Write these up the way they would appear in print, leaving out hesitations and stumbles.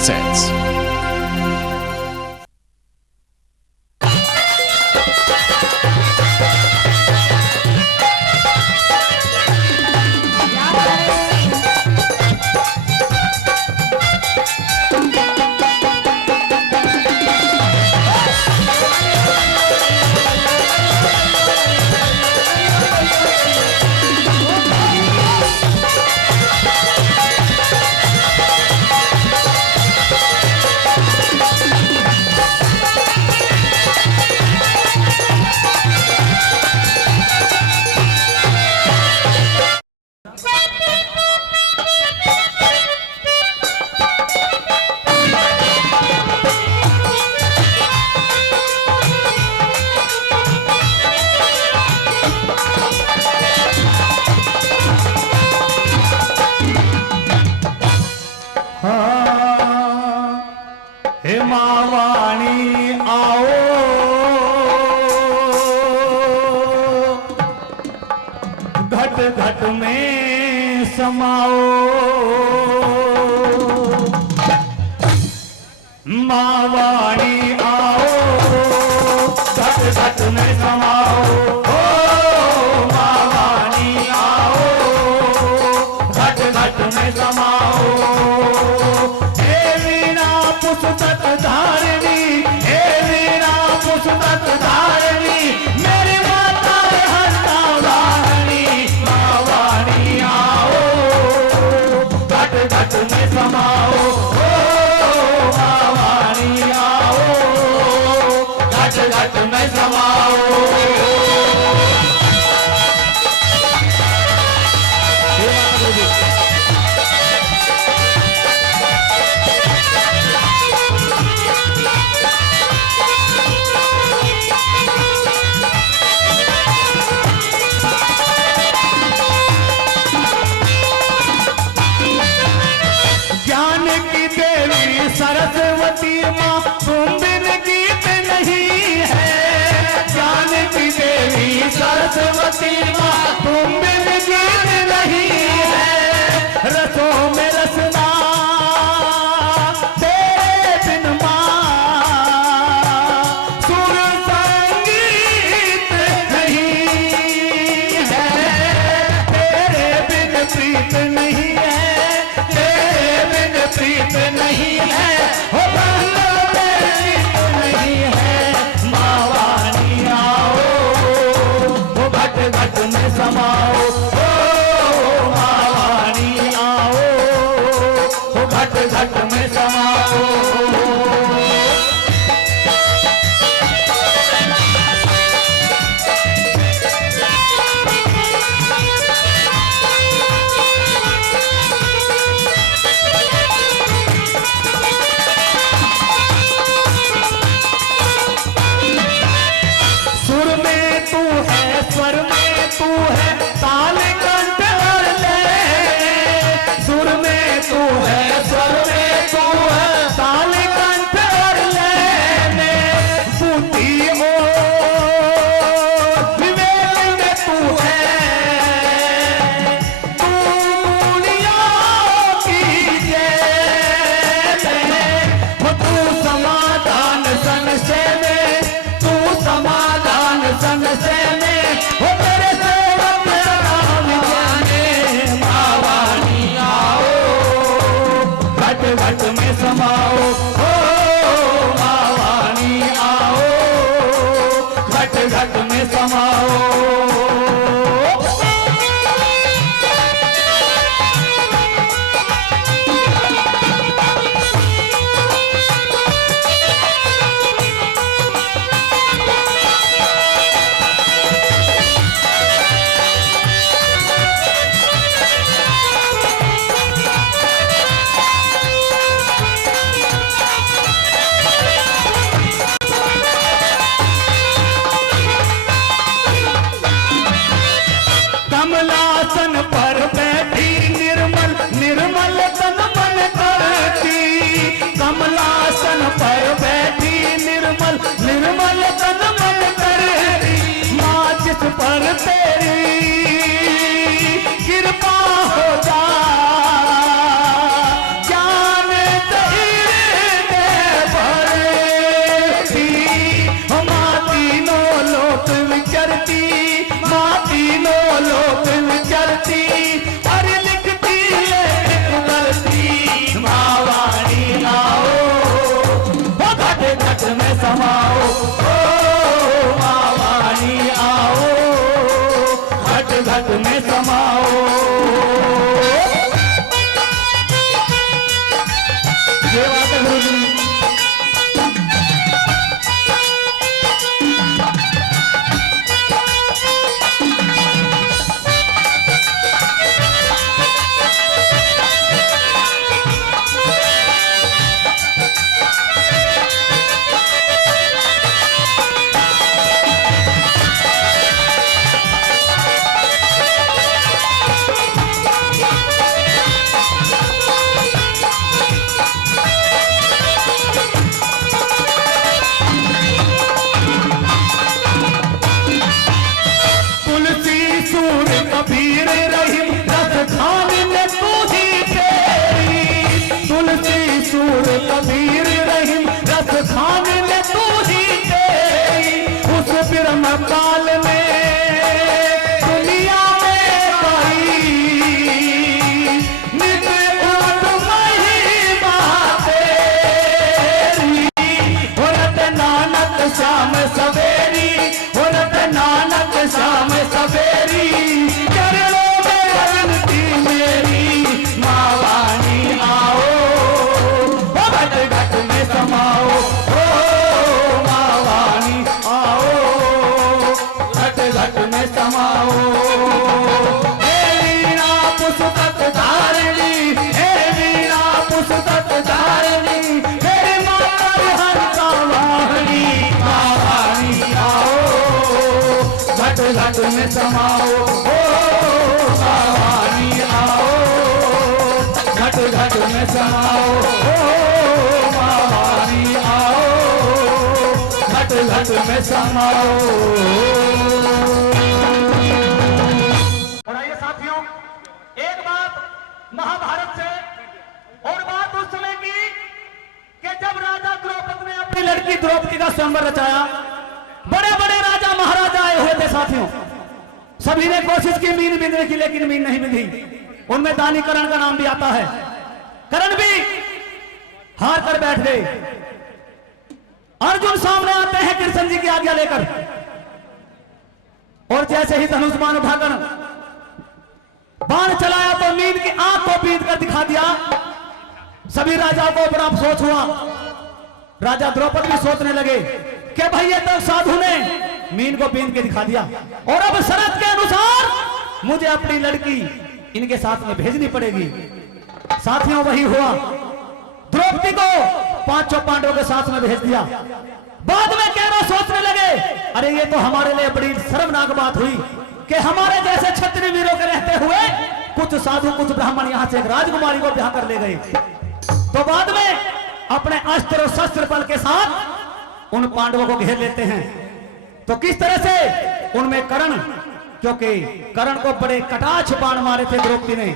Cassettes. घट में समाओ माँ वाणी आओ, घट घट में समाओ ओ माँ वाणी आओ, घट घट में समाओ। हे वीणा पुस्तक धारिणी, हे वीणा पुस्तक धारिणी, मेरी माता हरता वाहनी, माँ वाणी आओ, घट घट में समाओ ओ माँ वाणी आओ, घट घट में समाओ। ज्ञान की देवी सरस्वती माँ, तुम बिन गीत नहीं है। ज्ञान की देवी सरस्वती माँ, तुम बिन गीत नहीं है। रसों में रसना तेरे बिन माँ, सुर संगीत नहीं है। तेरे बिन प्रीत नहीं है, तेरे बिन प्रीत नहीं है, हो बंधो तेरे प्रीत नहीं है। माँ वाणी आओ, वो घट घट में समाओ ओ माँ वाणी आओ, वो घट घट में समाओ। सुर में तू है, स्वर में तू है, ताल कंठ और लय। सुर में तू है, स्वर में तू है, ताल कंठ और लय में बूटी ओ विवेक में तू है। तू मुनियों की जय में, वो तू समाधान संशय में, तू समाधान संशय में, हो तेरे सेवक राम जाने। माँ वाणी आओ, घट घट में समाओ ओ माँ वाणी आओ, घट घट में समाओ। काल में दुनिया में कोई नित उत महिमा तेरी। होरत नानक श्याम सवेरी, होरत नानक श्याम सवेरी। चरणों में विनती मेरी माँ वाणी आओ, घट घट में समाओ, माँ वाणी आओ, घट घट में समाओ। हे वीणा पुस्तक धारिणी, हे वीणा पुस्तक धारिणी, मेरी माता हंसा वाहिनी माँ वाणी आओ, घट घट में समाओ, माँ वाणी आओ, घट घट में समाओ, माँ वाणी आओ, घट घट में समाओ। और आइए साथियों, एक बात महाभारत से और बात उस समय की कि जब राजा द्रौपदी ने अपनी लड़की द्रौपदी का स्वयंवर रचाया, बड़े बड़े राजा महाराजा आए हुए थे साथियों। सभी ने कोशिश की मीन बिंदने की, लेकिन मीन नहीं बिंधी। उनमें दानी करण का नाम भी आता है। करण भी हार कर बैठ गए। अर्जुन सामने आते हैं कृष्ण जी की आज्ञा लेकर, और जैसे ही धनुष बाण उठाकर बाण चलाया तो मीन की आंख को बीत कर दिखा दिया। सभी राजाओं को बड़ा अफसोस हुआ। राजा द्रौपदी भी सोचने लगे कि भाई ये तो साधु ने मीन को बीन के दिखा दिया, और अब शर्त के अनुसार मुझे अपनी लड़की इनके साथ में भेजनी पड़ेगी। साथियों वही हुआ, द्रौपदी को पांचों पांडवों के साथ में भेज दिया। बाद में कैरव सोचने लगे, अरे ये तो हमारे लिए बड़ी शर्मनाक बात हुई कि हमारे जैसे क्षत्रिय वीरों के रहते हुए कुछ साधु कुछ ब्राह्मण यहां से एक राजकुमारी को ब्याह कर ले गए। तो बाद में अपने अस्त्र और शस्त्र बल के साथ उन पांडवों को घेर लेते हैं। तो किस तरह से उनमें कर्ण, क्योंकि कर्ण को बड़े कटाक्ष बाण मारे थे द्रौपदी ने,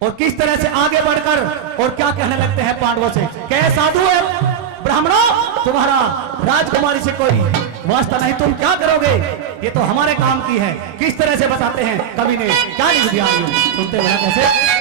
और किस तरह से आगे बढ़कर और क्या कहने लगते हैं पांडवों से, क्या साधु है ब्राह्मणों, तुम्हारा राजकुमारी से कोई वास्ता नहीं, तुम क्या करोगे, ये तो हमारे काम की है। किस तरह से बताते हैं कवि ने, क्या लिख दिया, सुनते हुए कैसे।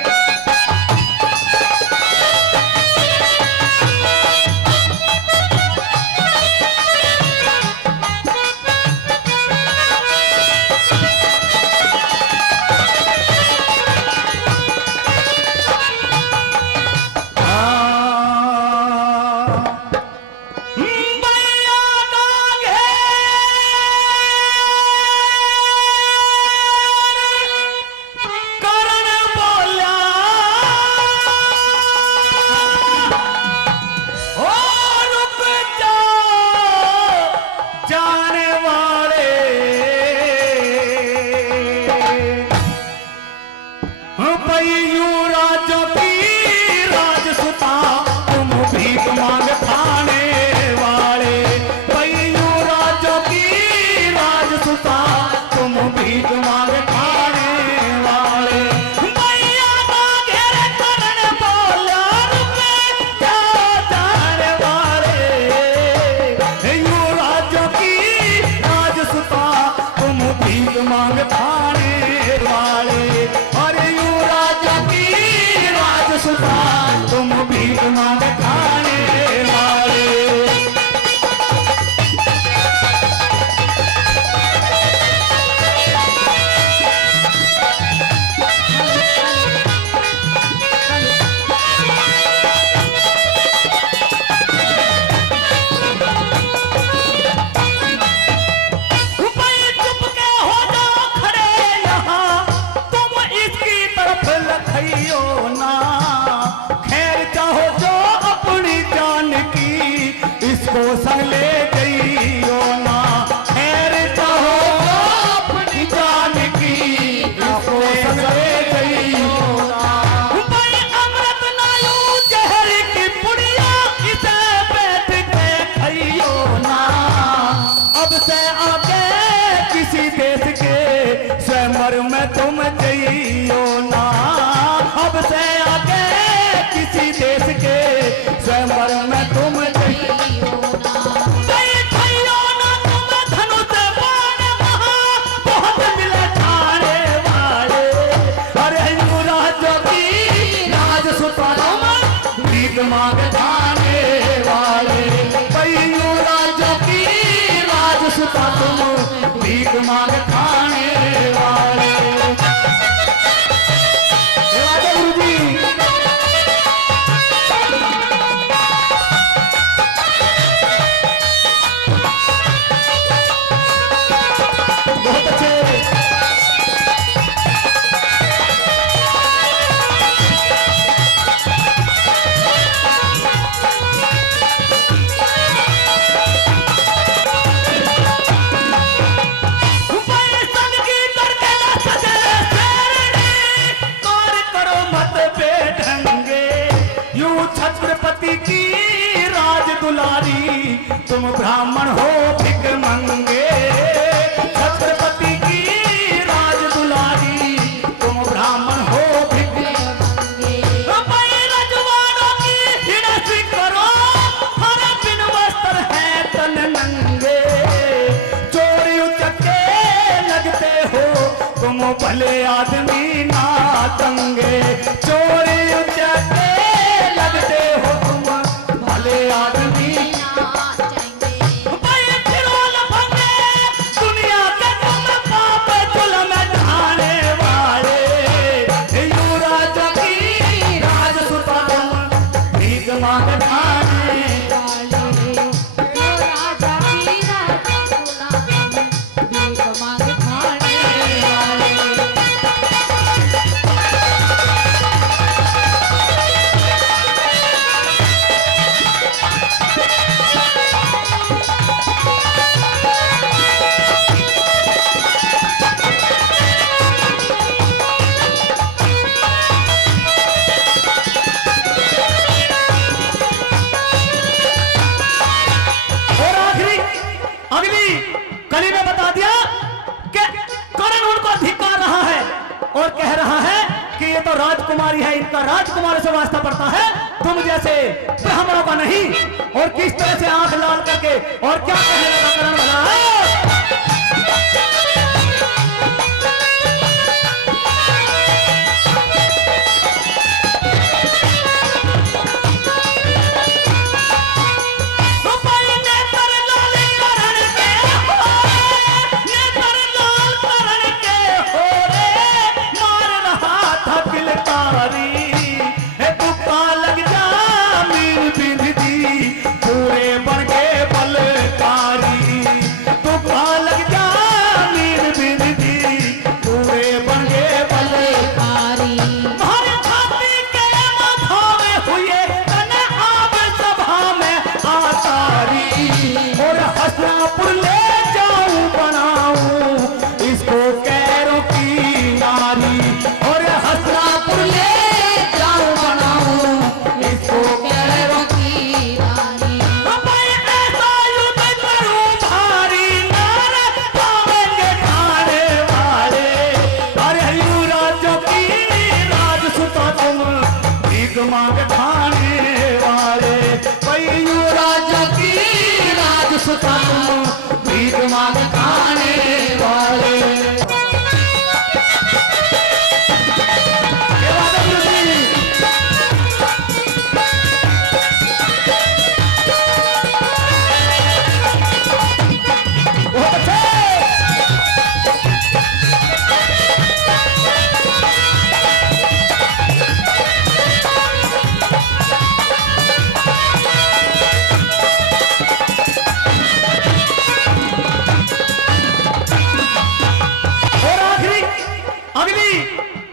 मांग खाने वाले, कईयों राज्यों की राजसुता तुम भीख मांग खाने वाले। गुरु जी बहुत अच्छे। छत्रपति की राज दुलारी तुम ब्राह्मण हो भिख मंगे, छत्रपति की राज दुलारी तुम ब्राह्मण हो भिख मंगे। रजवाड़ों की हिड़सी करो, हर बिन वस्त्र है तन नंगे, चोरी उचक्के लगते हो तुम भले आदमी ना तंगे, चोरी उचक्के लगते हो तुम भले आदमी भाई फिरोल भंगे दुनिया के तुम पाप जुल्म ढाने वाले, युवराज की राजसुता तुम भीख मांग खाने वाले, युवराज की राजसुता तुम भीख मांग खाने वाले। कली में बता दिया कि करण उनको धिक्कार रहा है और कह रहा है कि ये तो राजकुमारी है, इनका राजकुमार से वास्ता पड़ता है, तुम जैसे ब्राह्मणों का नहीं। और किस तरह से आंख लाल करके और क्या कहने लगा करण भला है। मांग खाने वाले, कईयों राज्यों की राजसुता तुम भीख मांग खाने वाले।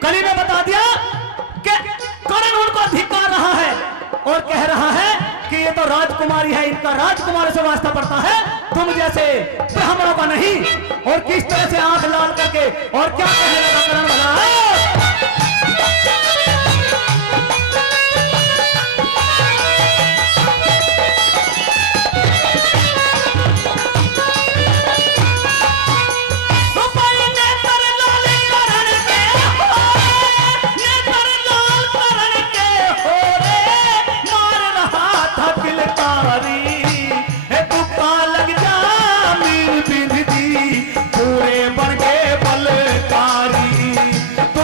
कली में बता दिया कि करण उनको धिक्कार रहा है और कह रहा है कि ये तो राजकुमारी है, इनका राजकुमार से वास्ता पड़ता है, तुम जैसे ब्राह्मणों का नहीं। और किस तरह से आंख लाल करके और क्या कहने लगा करण भला है। पूरे बन के बलकारी, तू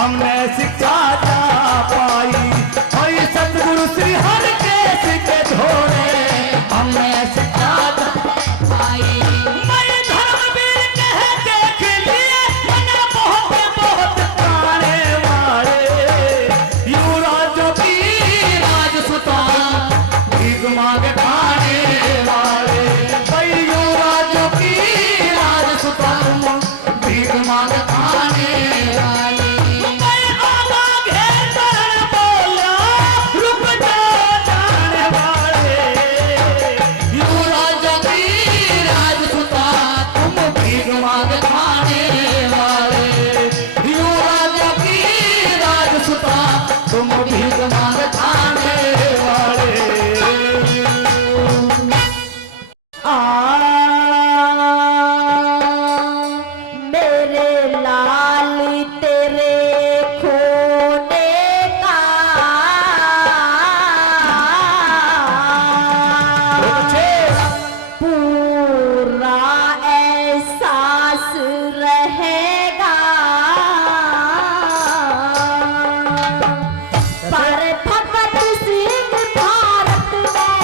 हमने शिक्षा जा पाई। और सतगुरु श्री हरि के सिके धोरे हमने शिक्षा जा पाई। मैं धर्मवीर कह देख लिए मैंने बहुत बहुत प्राणे मारे। युवराजों की राजसुता भीख मांग खाने वाले। भाई युवराजों की राजसुता भीख मांग खाने वाले। मैं आगा घेर कर बोला रुक जाओ जाने वाले। युवराजों की राजसुता तुम भीख मांग खाने वाले। युवराजों की राजसुता तुम भीख मांग खाने वाले। मेरे लाल तेरे खोने का पूरा एहसास रहेगा। पर भगत सिंह भारत में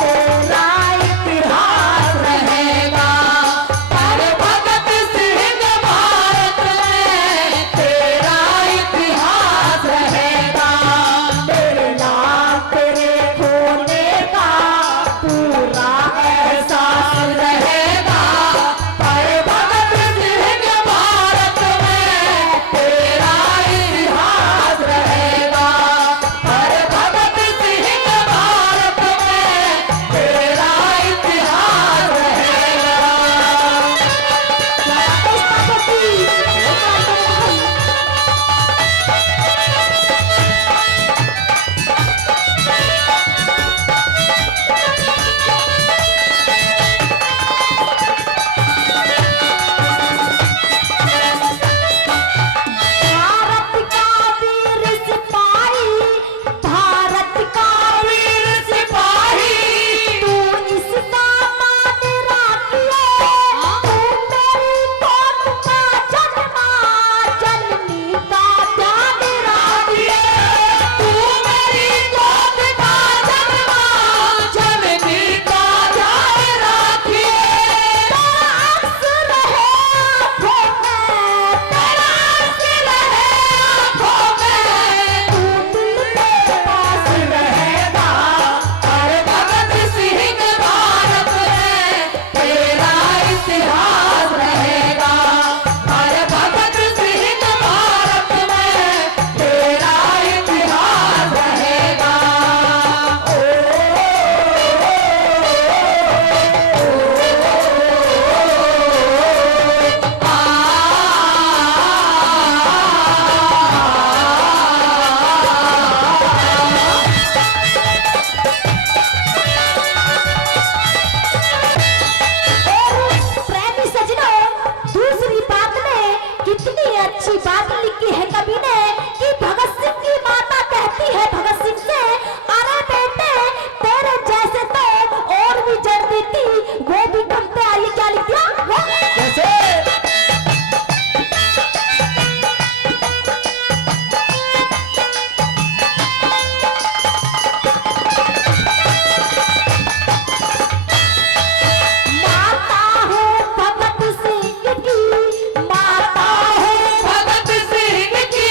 तेरा इतिहास रहेगा। पर भगत सिंह भारत में तेरा इतिहास रहेगा। तेरे नाम तेरे खोने का पूरा एहसास रहेगा। पर भगत सिंह भारत में तेरा इतिहास रहेगा। पर भगत सिंह भारत में तेरा इतिहास रहेगा। भारत का वीर सिपाही, भारत का वीर सिपाही, तू इसका मान राखिए। तू मेरी कौम का जन्मा, जननी का ध्यान राखिए। तू मेरी कौम का जन्मा, जननी का ध्यान राखिए। तेरा अक्स रहे आँखों में, तेरा अक्स रहे आँखों में, तू दिल के पास रहेगा। पर भगत सिंह भारत में तेरा इतिहास रहेगा। पर भगत सिंह भारत में तेरा इतिहास रहेगा। प्रेमी सजनों, दूसरी बात में कितनी अच्छी बात लिखी है कवि ने कि भगत सिंह की माता कहती है भगत सिंह से, अरे बेटे तेरे जैसे तो और भी जड़ देती, वो भी कम पे आई। क्या लिख दिया वो? कैसे माता हूँ भगत सिंह की, माता हूँ भगत सिंह की,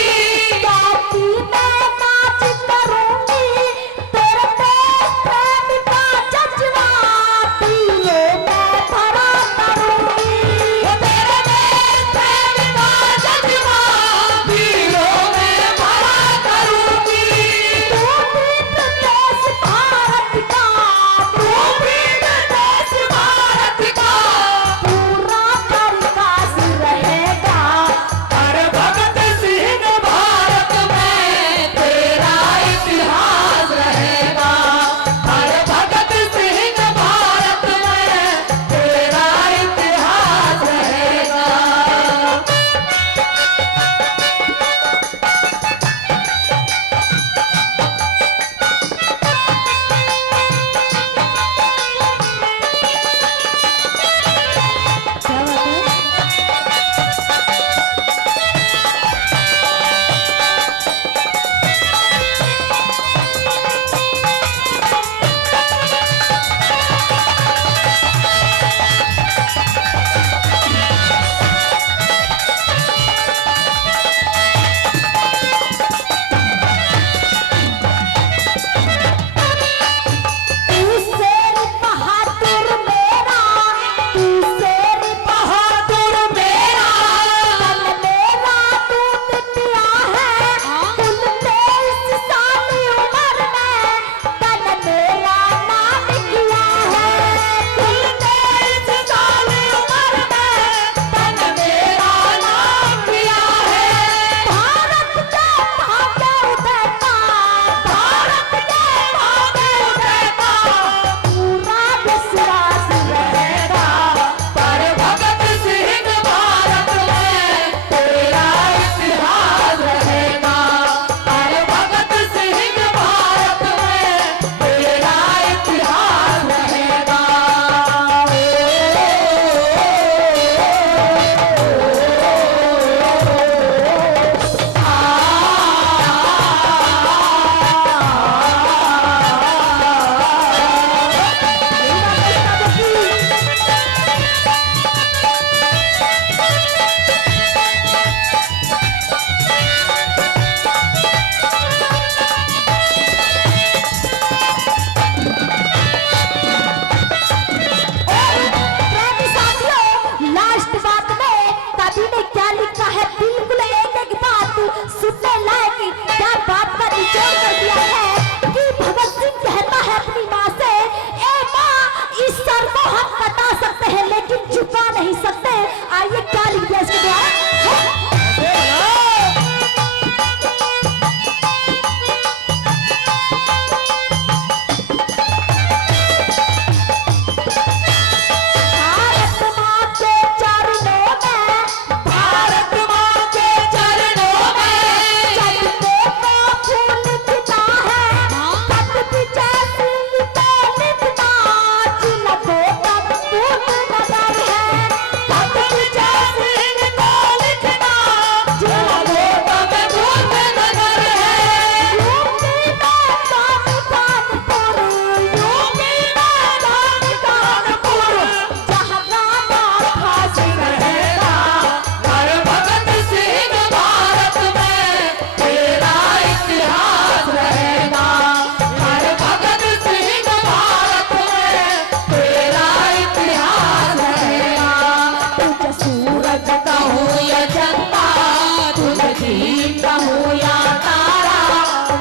कहूँ या तारा,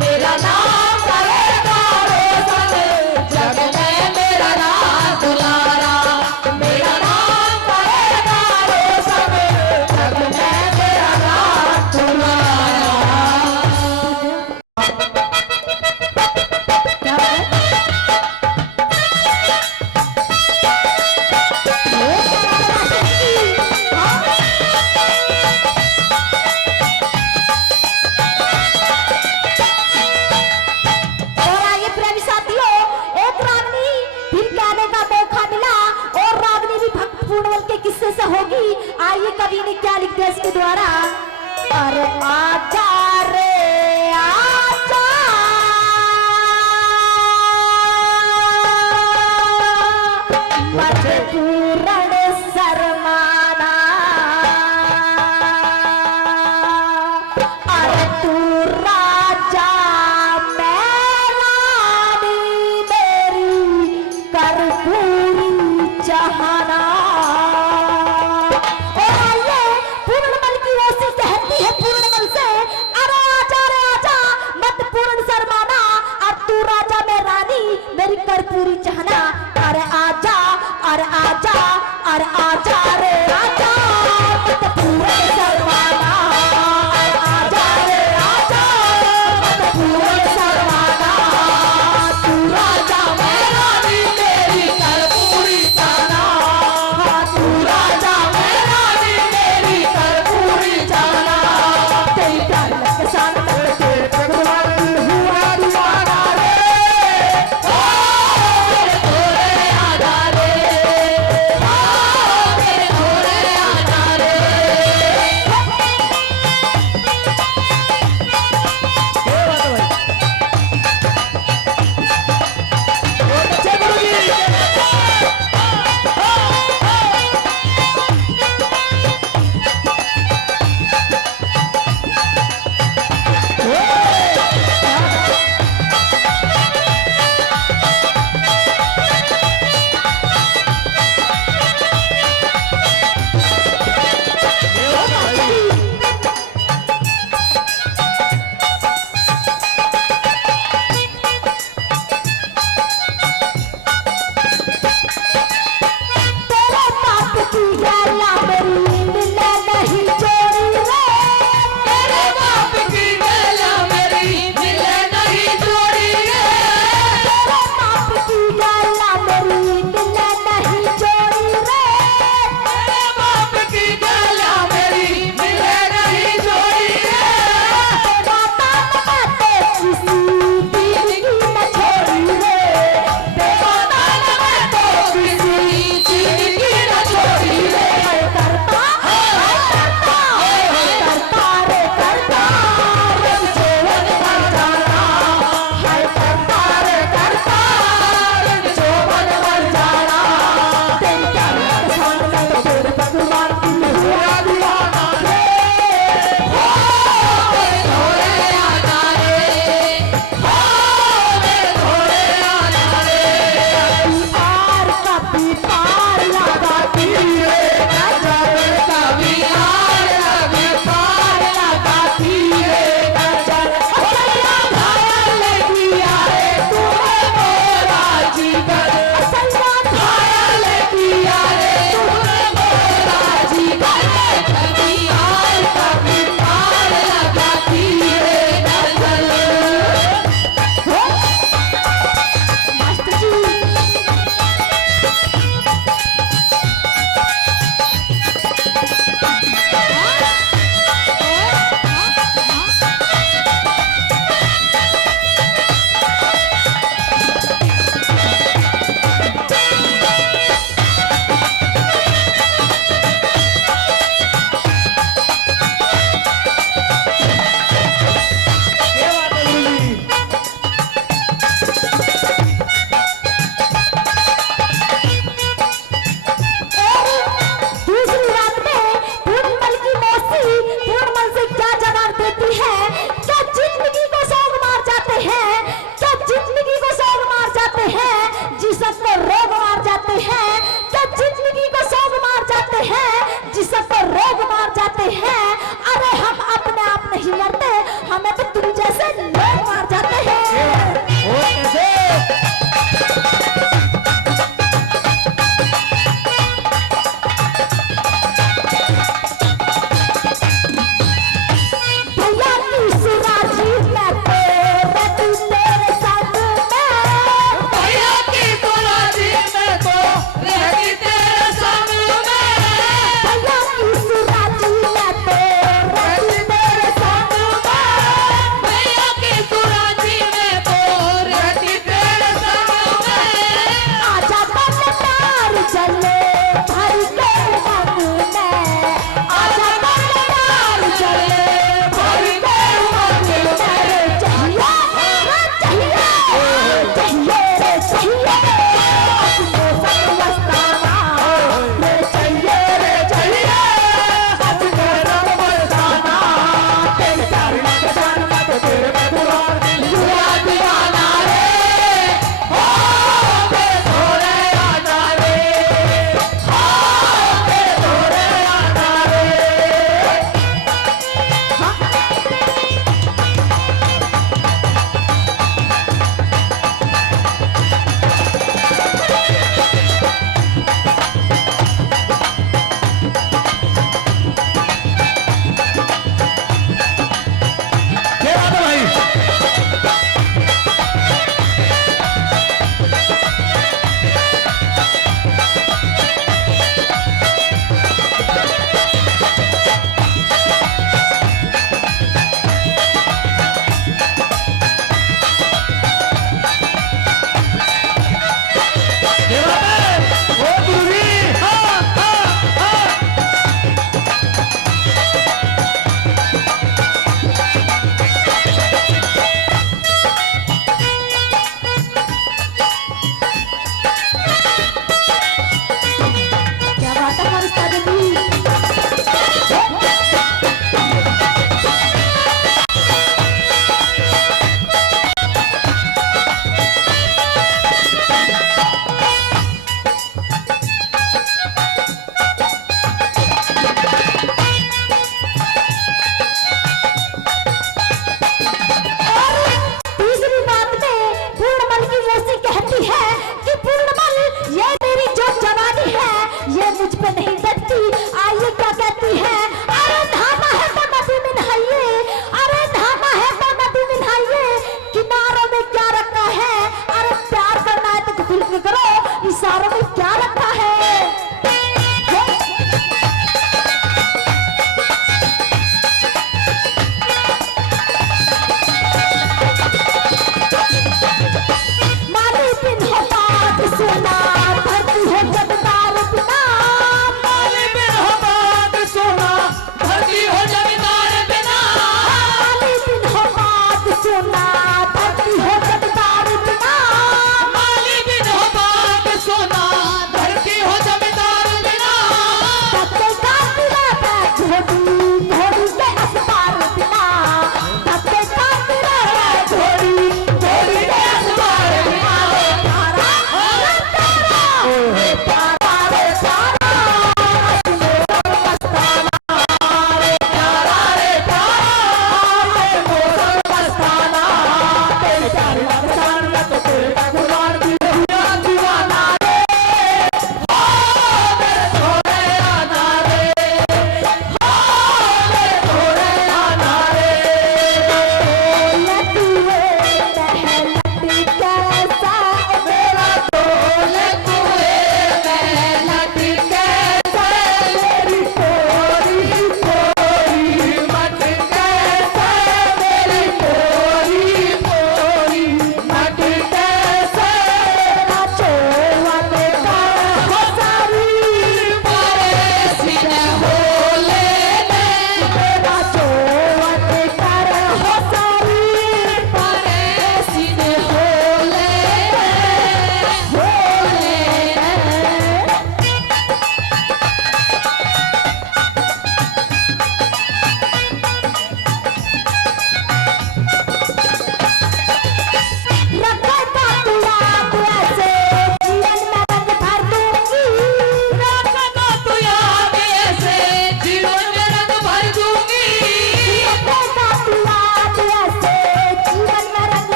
मेरा नाम करेगा रोशन, जग में मेरा नाम दुलारा, मेरा नाम करेगा रोशन, जग में मेरा नाम दुलारा। क्या बात है? और आइए प्रेमी साथियों, एक रागनी फिर गाने का मौका मिला और रागनी भी भक्त पूर्णवल के किस्से से होगी। आइए कवि ने क्या लिख दिया इसके द्वारा। अरे आजा रे आजा, मत पूरण शर्माना, अरे तू राजा मैं रानी, मेरी कर पूरी चाहना। और आइए पूर्णमल की रोसी कहती है पूर्णमल से, अरे आजा रे आजा, मत पूर्ण शर्माना, और तू राजा मैं रानी, मेरी कर पूरी चाहना। अरे आजा, अरे आजा, अरे आजा रे आजा, मत पूर्ण शर्माना, अरे आजा रे आजा, मत पूर्ण शर्माना, तू राजा मैं रानी, मेरी कर पूरी चाहना, हाँ तू राजा मैं रानी, मेरी कर पूरी चाहना। तेरी प्यार लग शान करके हुआ दीवाना रे, ओ तेरे आजा रे,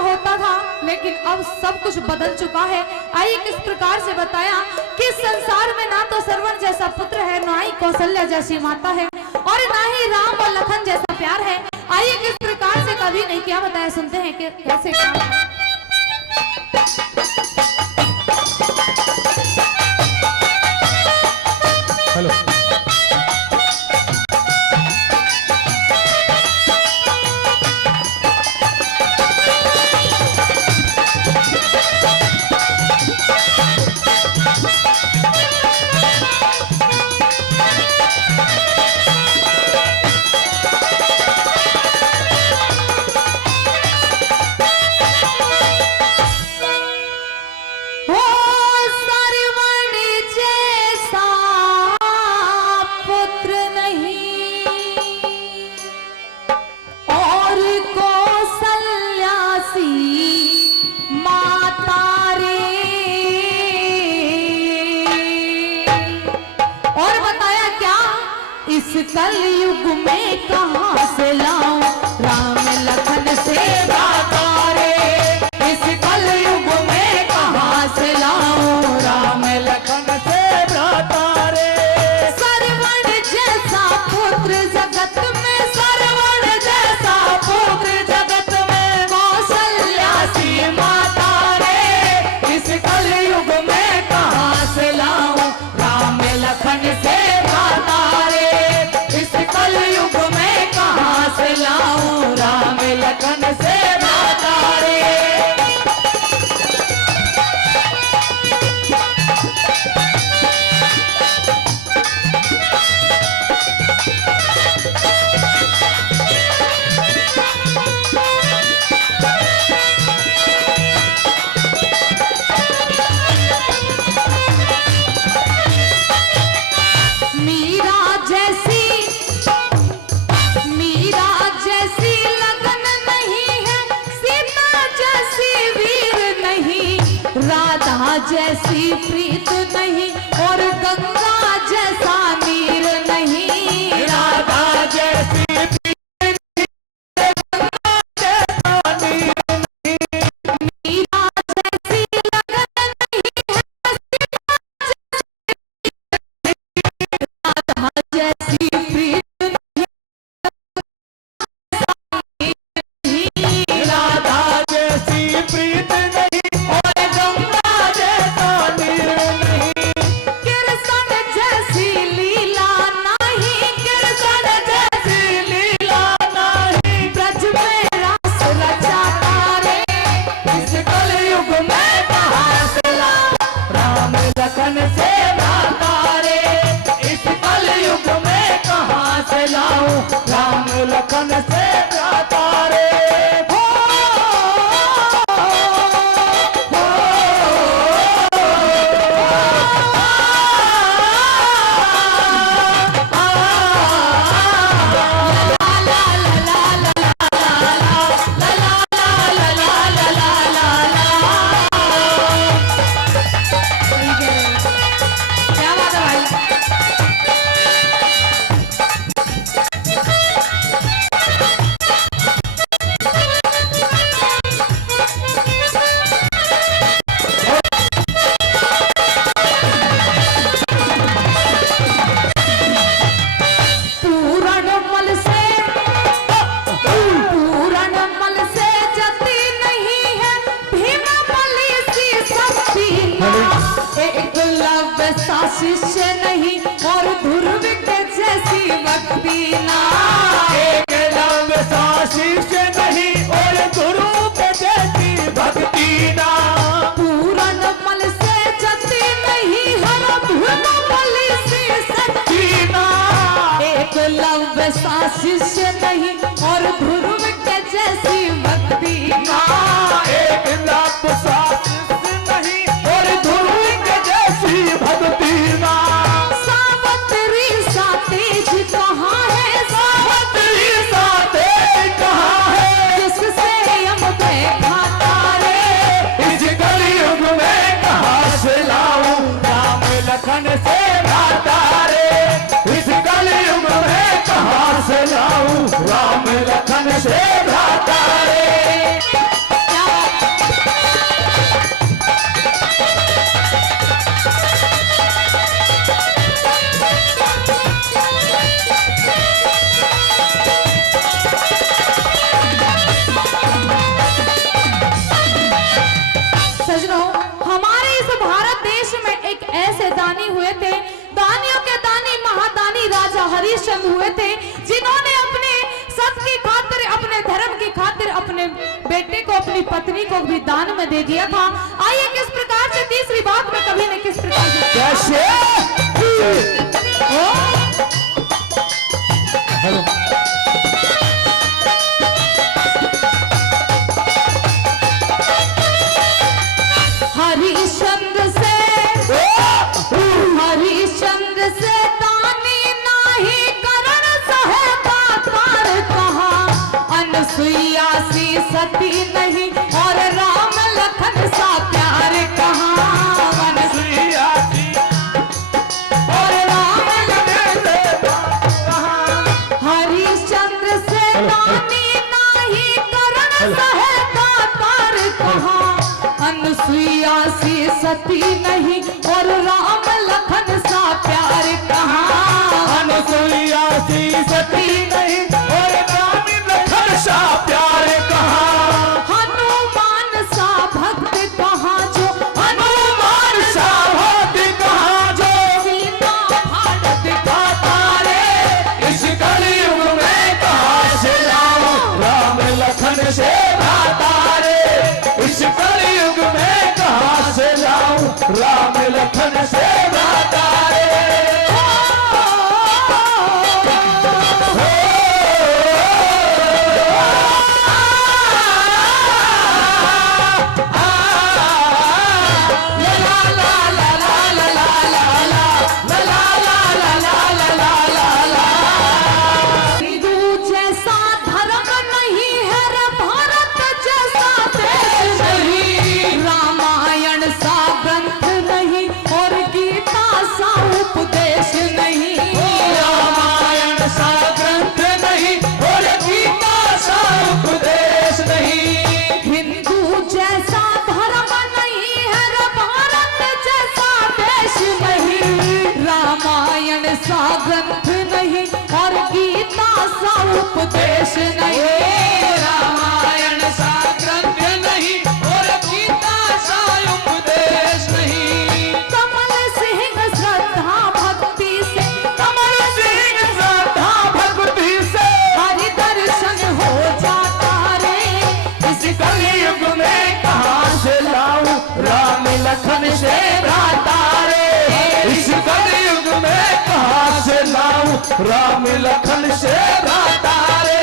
होता था, लेकिन अब सब कुछ बदल चुका है। आइए किस प्रकार से बताया कि संसार में ना तो श्रवण जैसा पुत्र है, ना ही कौशल्या जैसी माता है, और ना ही राम और लखन जैसा प्यार है। आइए किस प्रकार से कवि ने क्या बताया, सुनते हैं कि कैसे क्या। हेलो कलयुग में कहां से लाऊं राम लखन से भ्राता रे, इस कलयुग में कहां से लाऊं राम लखन से भ्राता रे। सरवण जैसा पुत्र जगत में, सरवण जैसा पुत्र जगत में, कौशल्या सी माता रे, इस कलयुग में कहां से लाऊं राम लखन से भ्राता रे, कलयुग में कहां से लाऊं राम लखन से भ्राता रे। राधा जैसी प्रीत नहीं और गंगा जैसा नीर नहीं, राधा जैसी प्रीत नहीं, गंगा जैसा नीर नहीं, मीरा जैसी लगन नहीं है, राधा जैसी प्रीत नहीं, राधा जैसी प्रीत नहीं, लखन से भ्राता रे, इस कलयुग में कहां से लाऊं राम लखन से भ्राता रे। शिष्य नहीं और ध्रुव के जैसी भक्ति ना, एक लव सा शिष्य नहीं और ध्रुव के जैसी भक्ति ना, पूरन मल से जति नहीं हर धुन मल से शक्ति ना, एक लव सा शिष्य नहीं और ध्रुव के जैसी भक्ति ना, एक लव सा शिष्य नहीं और ध्रुव के जैसी भक्ति ना। सावत्री सा तेज कहाँ है, सावत्री सा तेज कहाँ है, जिससे हम खाता रे, इस कलयुग में कहाँ से लाऊं राम लखन से भ्राता रे, इस कलयुग में कहाँ से लाऊं राम लखन से भ्राता रे। क्या दानी हुए थे। दानियों के दानी महादानी राजा हरिश्चंद्र हुए थे, जिन्होंने अपने सबकी खातिर, अपने धर्म की खातिर अपने बेटे को, अपनी पत्नी को भी दान में दे दिया था। आइए किस प्रकार से तीसरी बात में कवि ने किस प्रकार से कैसे हेलो हरिश्चंद्र से, हरिश्चंद्र से दानी नाही करण सहेता तार कहा। अनसुईया सी सती नहीं और राम लखन सा प्यार कहा। सुइया सी और राम लखन हरिश्चंद्र से दानी नाही करण सहेता तार कहा। अनसुईया सी सती नहीं और राम लखन सा प्यार कहा। अनुसुईया सी सती नहीं और राम लखन सा प्यार कहा। हनुमान सा भक्त कहा जो, हनुमान सा भक्त कहा जो, सीता भारत का तारे इस कलयुग में कहाँ से लाऊं राम लखन से तारे। इस कलयुग में कहाँ से लाऊं राम लखन से तारे। हिंदू जैसा धर्म नहीं है रे भारत जैसा देश नहीं। रामायण सा ग्रंथ नहीं और गीता सा उपदेश नहीं। रामायण सा ग्रंथ नहीं और गीता सा उपदेश नहीं। हिंदू जैसा धर्म नहीं है रे भारत जैसा देश नहीं। रामायण सा ग्रंथ नहीं और गीता सा उपदेश नहीं। रामायण सा ग्रंथ नहीं और गीता सा उपदेश नहीं। कमल सिंह श्रद्धा भक्ति से, कमल सिंह श्रद्धा भक्ति से हरि दर्शन हो जाता रे। इस कलयुग में कहाँ से लाऊं राम लखन से तारे। इस कलयुग में कहाँ से लाऊं राम लखन से तारे।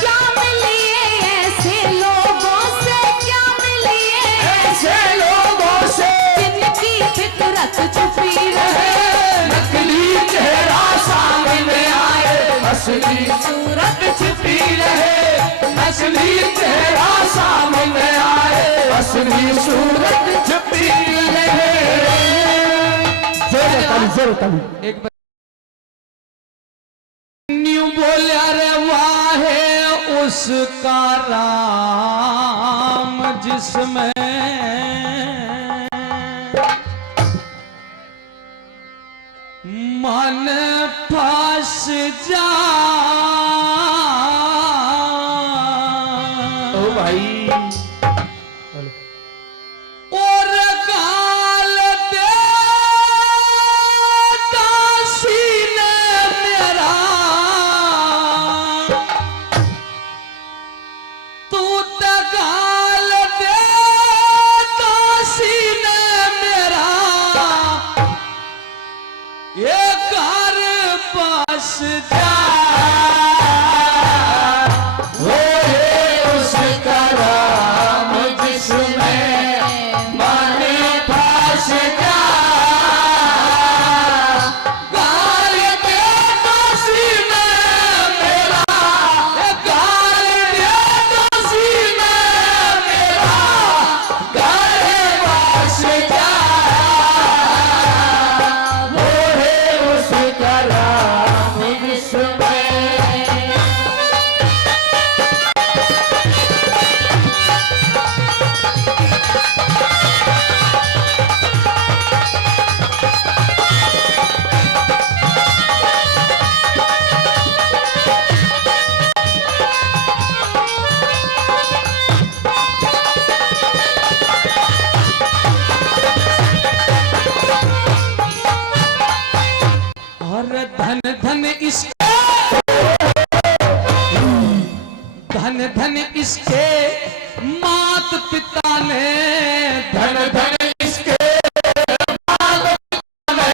क्या मिलिए ऐसे लोगों से, क्या मिलिए ऐसे लोगों से जिनकी फितरत छुपी रहे। नकली चेहरा सामने आए, असली सूरत छिपी रहे। असली चेहरा सामने आए, असली सूरत छिपी रहे। जोर ताली एक न्यू बोलिया रे वाहे उसका राम जिसमें मन फंस जा। ओ भाई और गाल दे दासी ने मेरा, तू तो गाल दे दासी ने मेरा। ये घर बस जा वो है उसका राम जिसमें मन फंस जा। गाल दे दासी में मेरा, गाल दे दासी में मेरा, घर बस जा वो है उसका राम जिसमें अरे धन धन इसके, धन धन इसके मात पिता ने, धन धन इसके मात पिता ने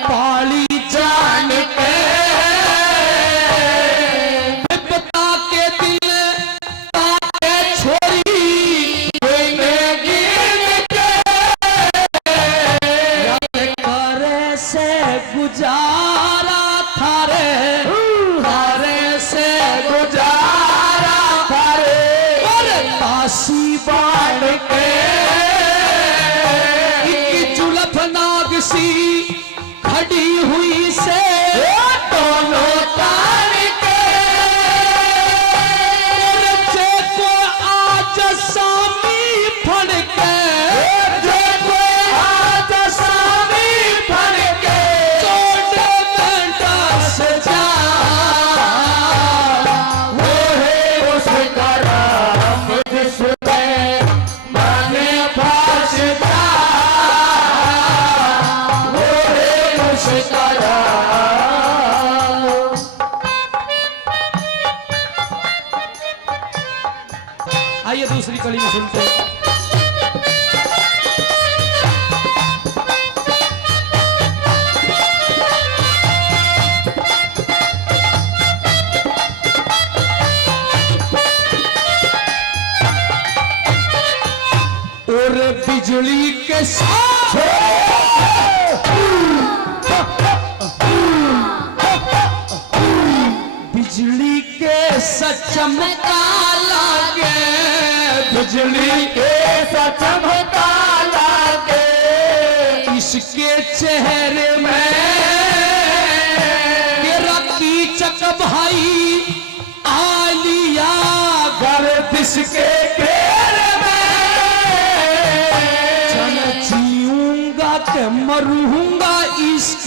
पाली जान के, विपदा के दिन ताके छोड़ी कोई गिन के, करे से गुजारा थारे, थारे से गुजारा थारे, और काशी बाण के एक जुलफ नाग सी खड़ी हुई से दोनों तान के, को आज सामी फड़ के, को आज सामी फड़ के चोट में डास जा, वो है उसका राम जिसमें माने फांस जा, वो है उसका राम। आइए दूसरी कड़ी में सुनते हैं। और बिजली के साथ बिजली के चमका लागे, बिजली के चमका लागे, इसके चेहरे में तेरा कीचक भाई आलिया गर्दिश के घेरे में, जीऊंगा के मरूंगा इश्क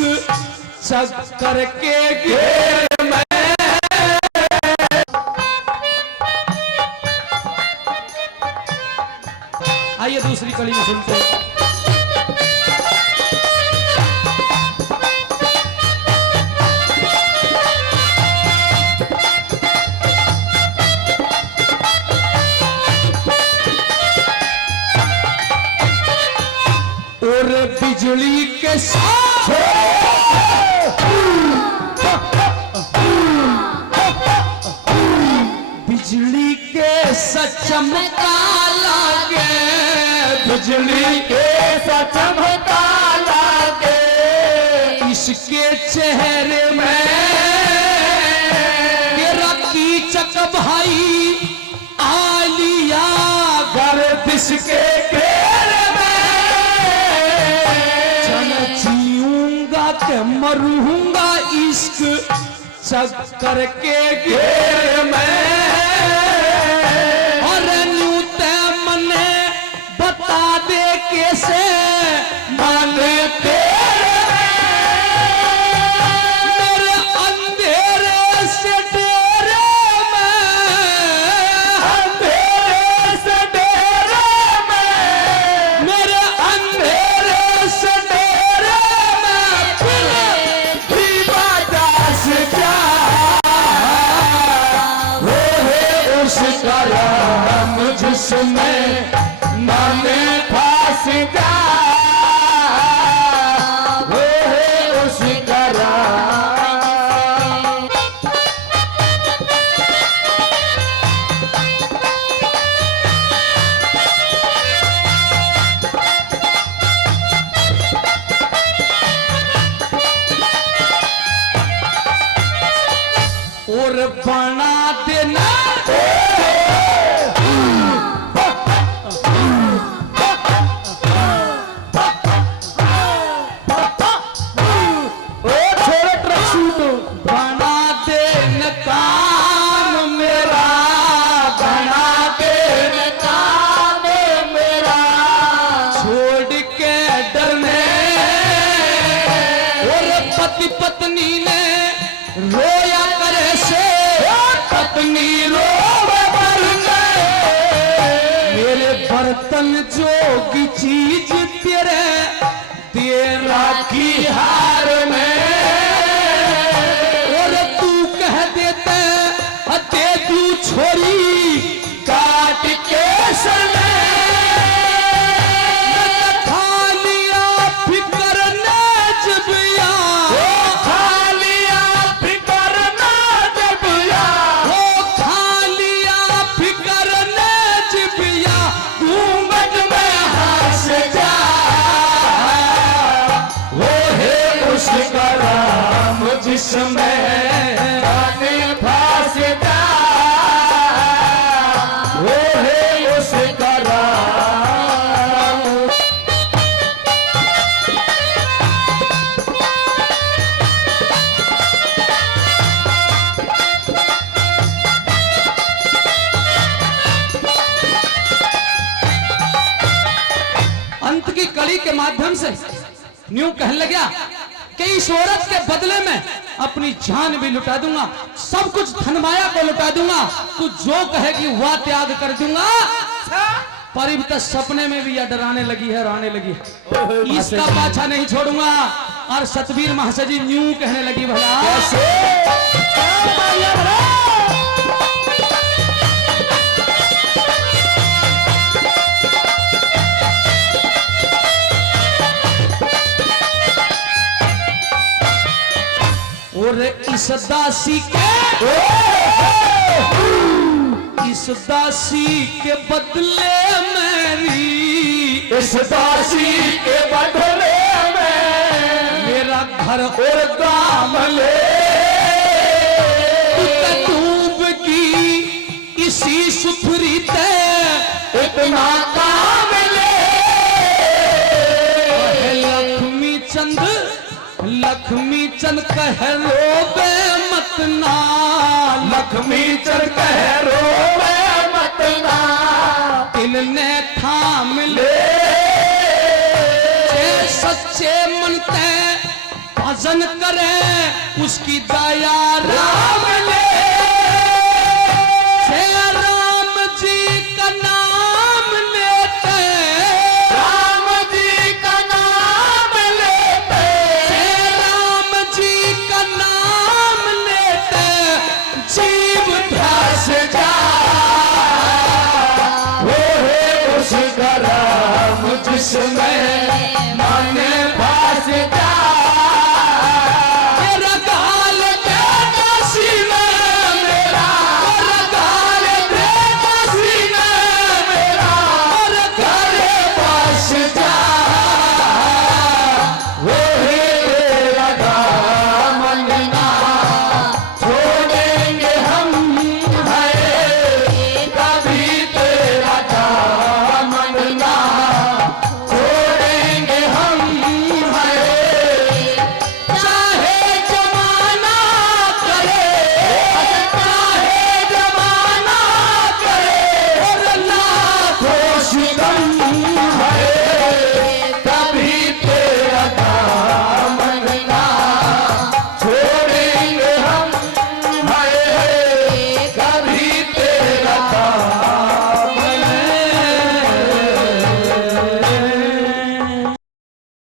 चक्कर के घेर में। आइए दूसरी कड़ी में सुनते हैं। और बिजली के साथ बिजली के चमका लागे, बिजली के चमका लागे, इसके चेहरे में तेरा कीचक भाई आलिया गर्दिश के घेरे में, जीऊंगा के मरूंगा इश्क चक्कर के घेर में। और न्यू ते मने बता दे कैसे माने तेरे मेरे अंधेरे से डेरे में, अंधेरे से डेरे में, मेरे अंधेरे से डेरे में भी बर्दाश्त क्या, वो है उसका राम जिसमें माने फांस जा, वो है उसका राम। और बना देना बना देन काम मेरा, बना देन काम मेरा, छोड़ के डरने और पति पत्नी ने रोया करे से पत्नी रोवे मरने, मेरे बर्तन जोगी चीज तेरे दे राखी हार में, उसका राम जिसमें जाने फासदा, वो है उसका राम। अंत की कड़ी के माध्यम से न्यू कहने लगा कि इस औरत के बदले में अपनी जान भी लुटा दूंगा, सब कुछ धनमाया को लुटा दूंगा, तू जो कहेगी वह त्याग कर दूंगा। पर अब तक सपने में भी यह डराने लगी है, रोने लगी है, इसका पाछा नहीं छोड़ूंगा। और सतवीर महाशय जी न्यू कहने लगी भला और इस दासी के बदले मेरी, इस दासी के बदले में मेरा घर और काम ले, डूबगी इसी सुथरी ते इतना काम ले। लक्ष्मी चंद कह रोबे मत ना, लक्ष्मी चंद कह रोवे मत ना, इनने थाम ले सच्चे मन ते भजन करे उसकी दया राम ले। राम जी का नाम लेते, राम जी का नाम लेते, राम जी का नाम लेते जीव ध्यास जा, वो है उसका राम जिसमें